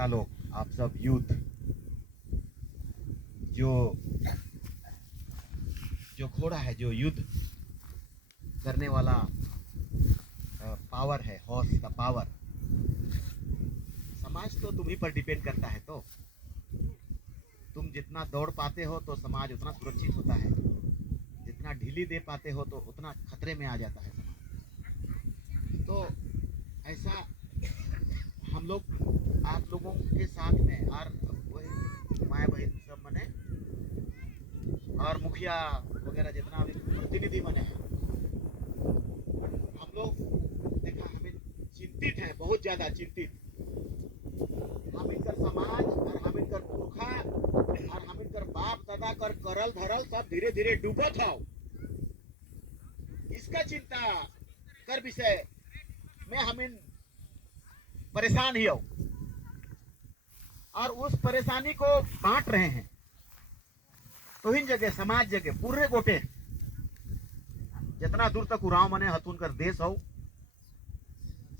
लड़का लोग, आप सब यूथ जो जो घोड़ा है, जो युद्ध करने वाला पावर है, हॉर्स का पावर, समाज तो तुम्ही पर डिपेंड करता है। तो तुम जितना दौड़ पाते हो तो समाज उतना सुरक्षित होता है, जितना ढीली दे पाते हो तो उतना खतरे में आ जाता है समाज। तो ऐसा हम लोग आप लोगों के साथ में, और वही माया बहन सब मने और मुखिया वगैरह जितना भी प्रतिनिधि बने हैं, हम लोग देखा हमें चिंतित है, बहुत ज्यादा चिंतित। हम इनकर समाज और हम इनकर पुरखा और हम इनकर बाप दादा कर करल धरल सब धीरे धीरे डूबत हो। इसका चिंता कर विषय में हम इन परेशान ही हो और उस परेशानी को बांट रहे हैं। तो इन जगह समाज जगह पूरे गोटे जितना दूर तक उराव मने हतुन कर देश हो,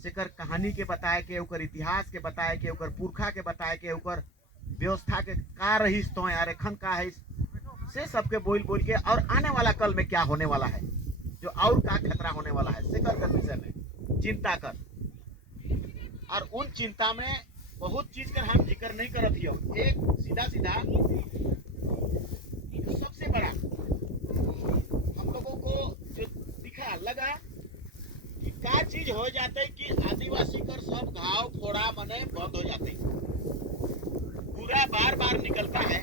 सेकर कहानी के बताए के, ओकर इतिहास के बताए के, ओकर पुरखा के बताए के, ओकर व्यवस्था के का रही तो यार खन का है से सबके बोल बोल के, और आने वाला कल में क्या होने वाला है, जो और का खतरा होने वाला है, सेकर कर विषय में चिंता कर। और उन चिंता में बहुत चीज कर हम जिक्र नहीं करत हियो। एक सीधा सीधा सबसे बड़ा हम लोगों को जो दिखा लगा कि क्या चीज हो जाते कि आदिवासी कर सब घाव फोड़ा मने बंद हो जाते, पूरा बार बार निकलता है,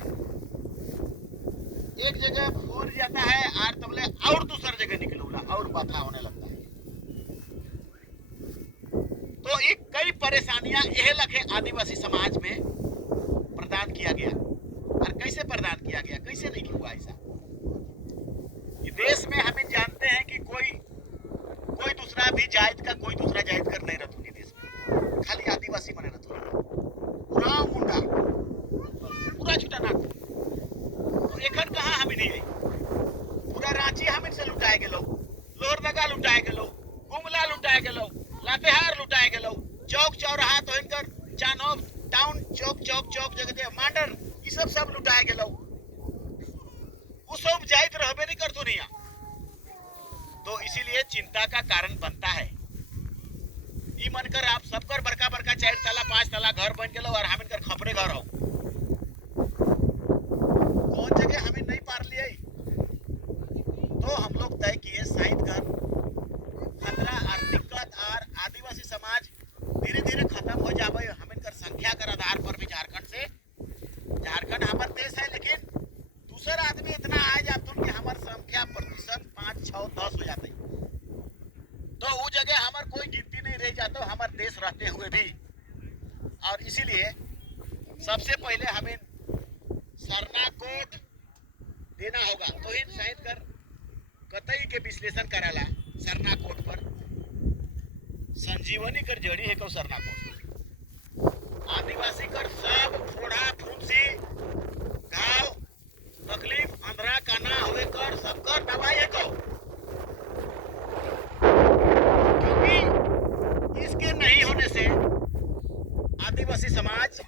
एक जगह फोड़ जाता है और तबले और दूसर जगह निकलूला और बाधा होने लगता है। तो एक कई परेशानियां यह लखे आदिवासी समाज में प्रदान किया गया। और कैसे प्रदान किया गया, कैसे नहीं हुआ ऐसा? कि देश में हम जानते हैं कि कोई दूसरा भी जात का कोई दूसरा जात कर नहीं रहती देश में, खाली आदिवासी मने रहती पूरा मुंडा पूरा छुटा नाक। तो एखन कहाँ हम नहीं आई, पूरा रांची हम से लुटाए गेलो, लोहरदगा लुटाए गेलो, गुमला लुटाए गेलो, लातेहार लुटाए गेलो, चौक चौराहा तो इनकर चानोब टाउन चौक चौक चौक जगह मांडर ये सब लुटाए गेलो। वो सब जाइत रहबे नहीं करतो नहीं। तो इसीलिए चिंता का कारण बनता है। ई मनकर आप सबकर बड़का बड़का 4 तला 5 तला घर बन गेलो और हम इनकर खपरे घर हो, कौन जगह हमें नहीं पार लिए। तो हम लोग तय किए शायद कर खतरा और दिक्कत और आदिवासी समाज धीरे धीरे खत्म हो जावे। हम इनकर संख्या कर आधार पर भी झारखंड हमार देश है, लेकिन दूसर आदमी इतना आ जाते कि हमार संख्या प्रतिशत 5, 6, 10 हो जाते, तो वो जगह हमार कोई गिनती नहीं रह जाता हमार देश रहते हुए भी। और इसीलिए सबसे पहले हमें सरना कोट देना होगा। तो इन शायद कर कतई के विश्लेषण कराला सरना कोट पर संजीवनी कर जड़ी है को सरना कोट आदिवासी कर सब फोड़ा फुंसी घाव तकलीफ अंधरा काना हुए कर सबकर दवाई है को, क्योंकि इसके नहीं होने से आदिवासी समाज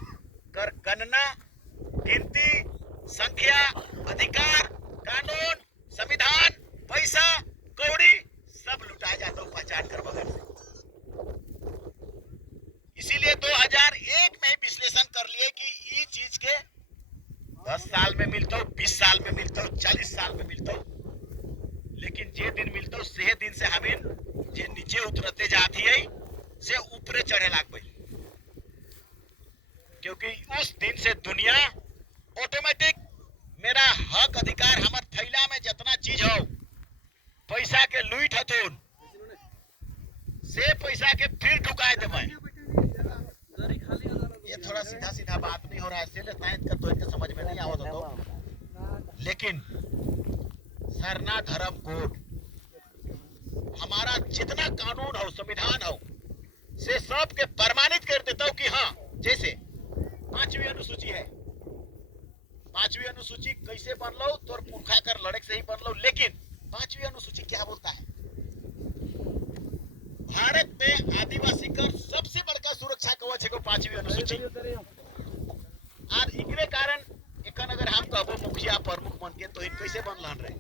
कर गणना गिनती संख्या अधिकार कानून संविधान पैसा कौड़ी सब लुटा जाता पहचान कर बगैर से। इसीलिए 2001 में विश्लेषण कर लिए कि ये चीज के 10 साल में मिलता हो, 20 साल में मिलता हो, 40 साल में मिलता हो, लेकिन जे दिन मिलता हो से दिन से हमें जे नीचे उतरते जाती है से ऊपरे चढ़े लाग गई। क्योंकि उस दिन से दुनिया ऑटोमेटिक मेरा हक अधिकार हमार थैला में जितना चीज हो पैसा के लूट हतून से पैसा के फिर ढुकाए दे। ये थोड़ा सीधा सीधा बात नहीं हो रहा है, इसलिए शायद का तो इनके समझ में नहीं आवत तो। लेकिन सरना धर्म कोड हमारा जितना कानून हो संविधान हो से सब के प्रमाणित कर देता हूँ कि हाँ, जैसे 5वीं अनुसूची है, 5वीं अनुसूची कैसे बन लो तो पुरखा कर लड़क से ही बन लो। लेकिन 5वीं अनुसूची क्या बोलता है, भारत में आदिवासी कर सबसे बड़का सुरक्षा कवच है 5वीं अनुसूची। कैसे बनल रहे?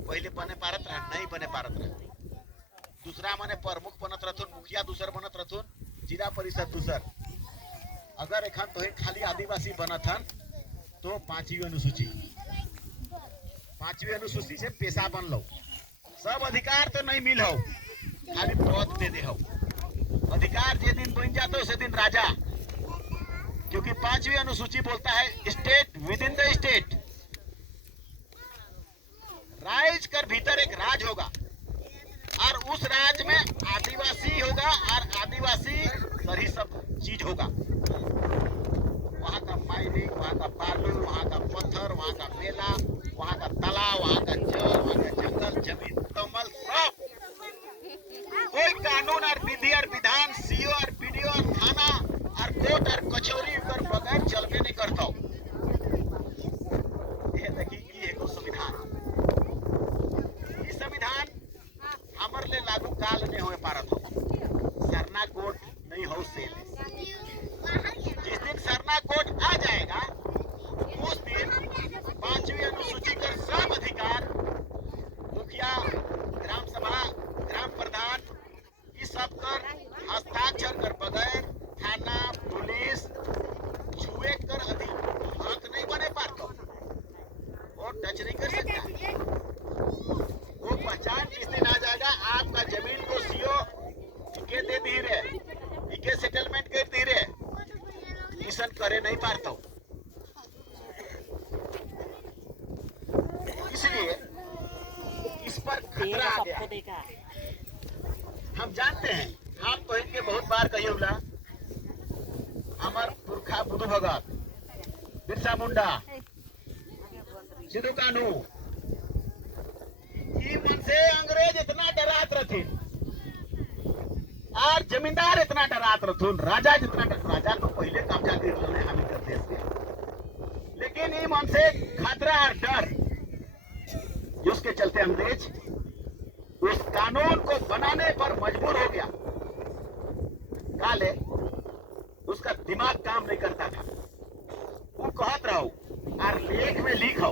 पहले बने पारत रहे, नहीं बने पारत रहे। दूसरा माने प्रमुख बनत रहथुन, मुखिया दूसर बनत रहथुन, जिला परिषद दूसर। अगर एखन तो खाली आदिवासी बनत हन तो पांचवी अनुसूची से पेशा बन लो। सब अधिकार तो नहीं मिल हो, खाली पद दे दे हो। अधिकार जे दिन बन जाते उसे दिन राजा, क्योंकि पांचवी अनुसूची बोलता है state within the state. राज कर भीतर एक राज होगा और उस राज में आदिवासी होगा और आदिवासी पर ही सब चीज होगा। वहाँ का माइनिंग, वहाँ का बालू, वहाँ का पत्थर, वहाँ का मेला, वहाँ का तालाब, वहाँ का जल, वहाँ का जंगल, जमीन, कमल, सब। कोई कानून और विधि और विधान, सीओ और बीडीओ और थाना और कोर्ट और कचौरी पर बगैर चलबे नहीं करता। ये देखिए ये एगो संविधान, संविधान हमर ले लागू काल नहीं हो पारत हो। सरना कोड नहीं हो से जिस दिन सरना कोड आ जाएगा उस दिन पांचवी अनुसूची का सब अधिकार मुखिया, ग्राम सभा, ग्राम प्रधान इस सब कर हस्ताक्षर कर बगैर थाना पुलिस छुए कर हाथ नहीं बने पाता और टच नहीं कर सकता। वो पहचान जिस दिन आ जाएगा आपका जमीन को सीओ इके दे धीरे, इके सेटलमेंट कर धीरे, किसन करे नहीं पाता। इसलिए इस पर खतरा आ गया। हम जानते हैं, हम तो इनके बहुत बार कही होला, हमार पुरखा बुद्धू भगत, बिरसा मुंडा, सिद्धू कानू, मन से अंग्रेज इतना डरात रहते और जमींदार इतना डरात रहथुन, राजा जितना राजा तो पहले कब्जा कर लेने हम इधर देश के, लेकिन ये मन से खतरा और डर जिसके चलते अंग्रेज उस कानून को बनाने पर मजबूर हो गया। काले उसका दिमाग काम नहीं करता था। वो कहत रहो और लेख में लिखो,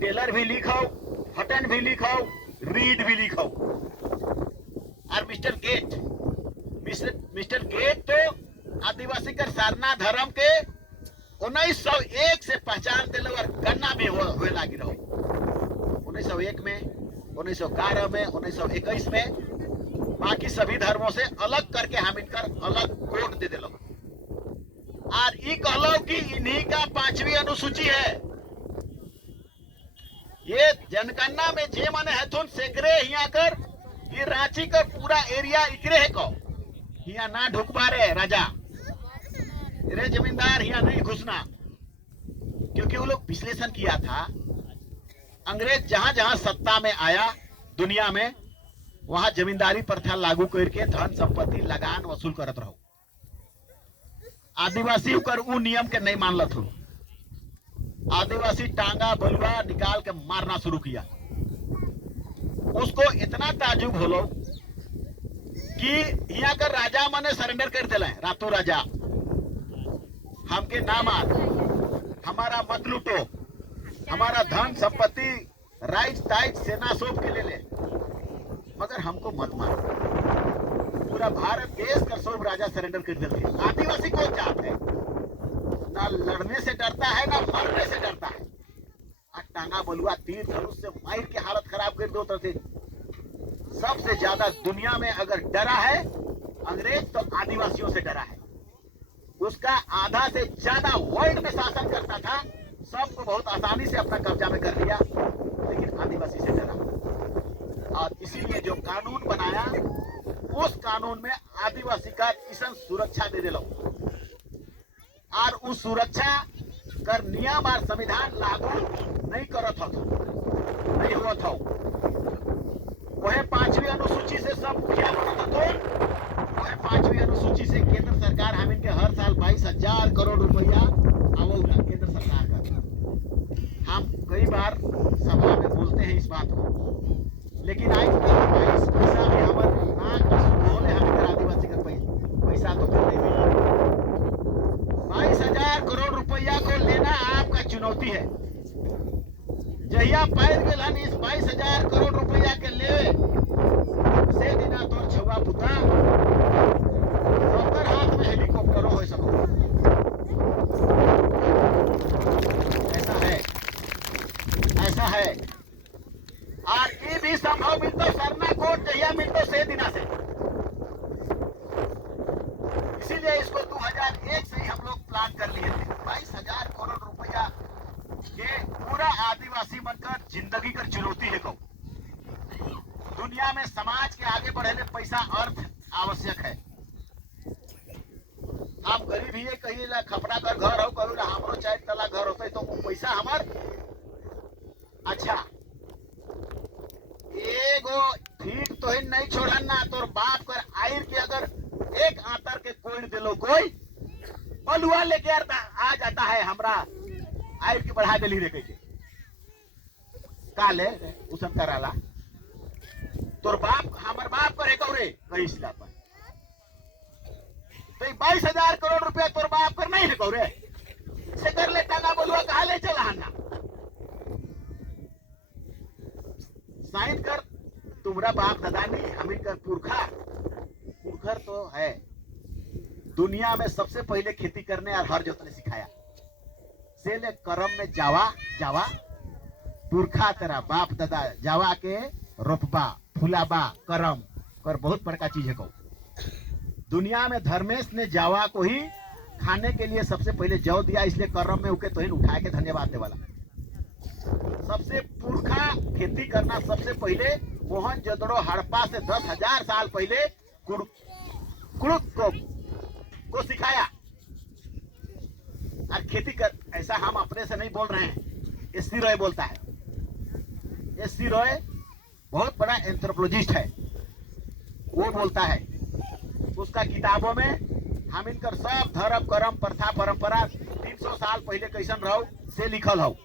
टेलर भी लिखो, हटन भी लिखो, रीड भी लिखो। और मिस्टर गेट तो आदिवासी का सारना धर्म के 1901 से पहचान दिलो और गन्ना भी हुए लागी रहो। 1901 में, 1911 में, 1921 में बाकी सभी धर्मों से अलग करके हम इनकर अलग कोड दे दिलो और ये कहलो कि इन्हीं का पांचवी अनुसूची है। ये जनगणना में जे माने है थोन सेकरे यहाँ कर ये रांची का पूरा एरिया इकरे है को यहाँ ना ढुकबा रे राजा रे जमींदार यहाँ नहीं घुसना, क्योंकि वो लोग विश्लेषण किया था अंग्रेज जहां जहां सत्ता में आया दुनिया में वहां जमींदारी प्रथा लागू करके धन संपत्ति लगान वसूल करत रहो। आदिवासी कर उ नियम के नहीं मानलत हो। आदिवासी टांगा बलुआ निकाल के मारना शुरू किया। उसको इतना ताजुब होलो कि यहाँ का राजा मने सरेंडर कर दिला रातों राजा, हमके ना मार, हमारा मत लूटो, हमारा धन संपत्ति राइज ताइज सेना सोप के ले, मगर हमको मत मारो। पूरा भारत देश का सब राजा सरेंडर कर देते। आदिवासी कौन जात है, ना लड़ने से डरता है ना मरने से डरता है। टांगा बलुआ तीर धनुष से मार की हालत खराब कर दो। सबसे ज्यादा दुनिया में अगर डरा है अंग्रेज तो आदिवासियों से डरा है। उसका आधा से ज्यादा वर्ल्ड में शासन करता था, सबको बहुत आसानी से अपना कब्जा में कर लिया, लेकिन आदिवासी से डरा। और इसीलिए जो कानून बनाया उस कानून में आदिवासी का किसान सुरक्षा दे दिलो और उस सुरक्षा कर नियम और संविधान लागू नहीं करत हो, नहीं हुआ था। वह पांचवी अनुसूची से सब मुखिया बनता तो वह पांचवी अनुसूची से केंद्र सरकार हम इनके हर साल 22,000 करोड़ रुपया आवला केंद्र सरकार का। हम कई बार सभा में बोलते हैं इस बात को, लेकिन आज तक 22 पैसा भी हमारे नाक बोले हम इधर आदिवासी का पैसा तो नहीं मिला। 22,000 करोड़ रुपया को लेना आपका चुनौती है। जहिया पैर गेल हन इस 22,000 करोड़ रुपया के लेवे से दिना तोर छुआ पुता सबकर हाथ में हेलीकॉप्टरों हो सको। ऐसा है, ऐसा है। और ये भी संभव मिलतो सरना कोट जहिया मिलतो से दिना से। इसीलिए इसको 2001 से ही हम लोग प्लान कर लिए थे। 22,000 करोड़ रुपया ये पूरा आदिवासी बनकर जिंदगी कर चुनौती है को। दुनिया में समाज के आगे बढ़े ले पैसा अर्थ आवश्यक है। हम गरीब ही कहीं ला खपरा कर घर हो करू ला हमरो 4 तला घर होते तो वो पैसा हमार अच्छा एगो फीट तो ही नहीं छोड़न ना तोर बाप कर आयर के अगर एक आतर के कोई दिलो कोई बलुआ लेके आ जाता है हमरा आयर की बढ़ा दिली रे कह काले उसन कराला तोर बाप हमर बाप करे कौरे कही सिला पर तो 22,000 करोड़ रुपया तोर बाप कर नहीं है कौरे से कर ले टाका बलुआ कहा ले चला ना साइड कर तुम्हारा बाप दादा नहीं हमें कर पुरखा पुरखर तो है। दुनिया में सबसे पहले खेती करने और हर जोतने सिखाया से ले करम में जावा जावा पुरखा तेरा बाप दादा जावा के रोपबा फुलाबा करम कर बहुत बड़का चीज है को। दुनिया में धर्मेश ने जावा को ही खाने के लिए सबसे पहले जौ दिया इसलिए करम में उके तो ही उठा के धन्यवाद दे वाला। सबसे पुरखा खेती करना सबसे पहले मोहनजोदड़ो हड़प्पा से 10,000 साल पहले कुड़ुक को सिखाया। और खेती कर ऐसा हम अपने से नहीं बोल रहे हैं, एस सी रॉय बोलता है। एस सी रॉय बहुत बड़ा एंथ्रोपोलॉजिस्ट है, वो बोलता है उसका किताबों में हम इनकर सब धर्म कर्म प्रथा परंपरा 300 साल पहले कैसन रहो से लिखल हो।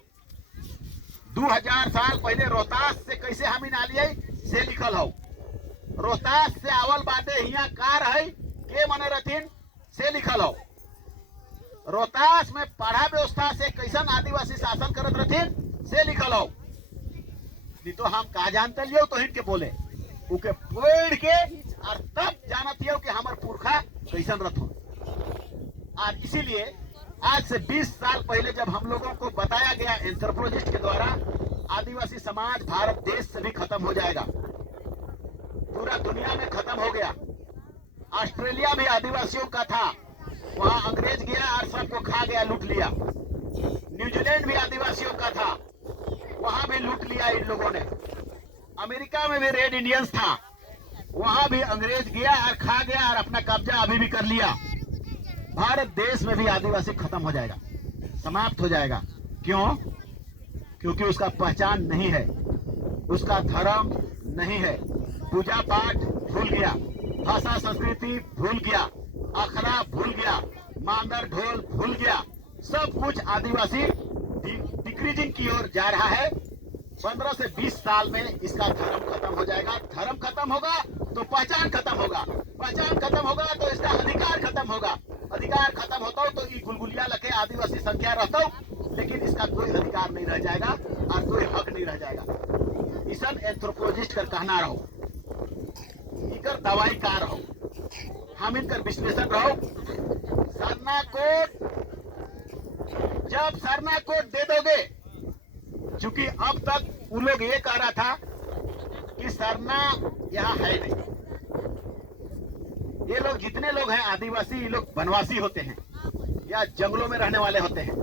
2000 साल पहले रोहतास से कैसे हम इन आलिए से लिखल हो। रोहतास से आवल बाटे हिया कार है के मने रथिन से लिखल हो। रोहतास में पढ़ा व्यवस्था से कैसन आदिवासी शासन करत रथिन से लिखल हो। नहीं तो हम कहा जानते लियो तो इनके बोले उके पढ़ के और तब जानत हो कि हमार पुरखा कैसन रथ हो। और इसीलिए आज से 20 साल पहले जब हम लोगों को बताया गया एंथ्रोपोलॉजिस्ट के द्वारा आदिवासी समाज भारत देश से भी खत्म हो जाएगा, पूरा दुनिया में खत्म हो गया। ऑस्ट्रेलिया भी आदिवासियों का था, वहां अंग्रेज गया और सबको खा गया, लूट लिया। न्यूजीलैंड भी आदिवासियों का था, वहां भी लूट लिया इन लोगों ने। अमेरिका में भी रेड इंडियंस था, वहां भी अंग्रेज गया और खा गया और अपना कब्जा अभी भी कर लिया। भारत देश में भी आदिवासी खत्म हो जाएगा, समाप्त हो जाएगा। क्यों? क्योंकि उसका पहचान नहीं है, उसका धर्म नहीं है, पूजा पाठ भूल गया, भाषा संस्कृति भूल गया, अखरा भूल गया, मांदर ढोल भूल गया। सब कुछ आदिवासी डिक्रीजिंग की ओर जा रहा है। 15 से 20 साल में इसका धर्म खत्म हो जाएगा। धर्म खत्म होगा तो पहचान खत्म होगा, पहचान खत्म होगा तो इसका अधिकार खत्म होगा, अधिकार खत्म होता हो तो ये गुलगुलिया लगे आदिवासी संख्या रहता हो, लेकिन इसका कोई अधिकार नहीं रह जाएगा और कोई हक नहीं रह जाएगा। इसन एंथ्रोपोलॉजिस्ट कर कहना रहो, इकर दवाई का रहो, हम इनकर विश्लेषण रहो। सरना कोड जब सरना कोड दे दोगे, चूंकि अब तक वो लोग ये कह रहा था कि सरना यहाँ है नहीं। ये लोग जितने लोग हैं आदिवासी, ये लोग वनवासी होते हैं या जंगलों में रहने वाले होते हैं,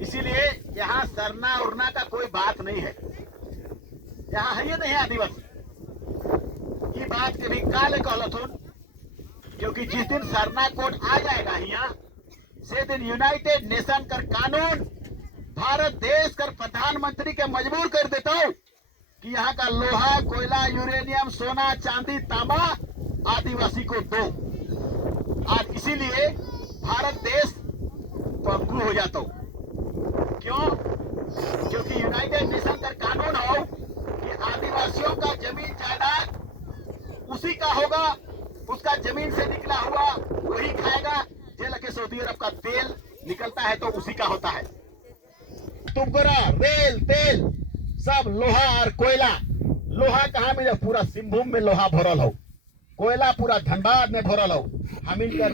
इसीलिए यहाँ सरना उड़ना का कोई बात नहीं है। यहाँ है ये नहीं आदिवासी, ये बात के भी काले कहलथुन, क्योंकि जिस दिन सरना कोड आ जाएगा यहाँ से दिन यूनाइटेड नेशन कर कानून भारत देश कर प्रधानमंत्री के मजबूर कर देता हूँ कि यहाँ का लोहा कोयला यूरेनियम सोना चांदी तांबा आदिवासी को दो। और इसीलिए भारत देश पंगु हो जाता हूँ। क्यों? क्योंकि यूनाइटेड नेशन का कानून हो कि आदिवासियों का जमीन जायदाद उसी का होगा, उसका जमीन से निकला हुआ वही खाएगा। जे लगे सऊदी अरब का तेल निकलता है तो उसी का होता है। तुमगरा रेल तेल सब लोहा और कोयला, लोहा कहाँ मिले? पूरा सिंहभूम में लोहा भरल हो, कोयला पूरा धनबाद में भरल हो। हम इनकर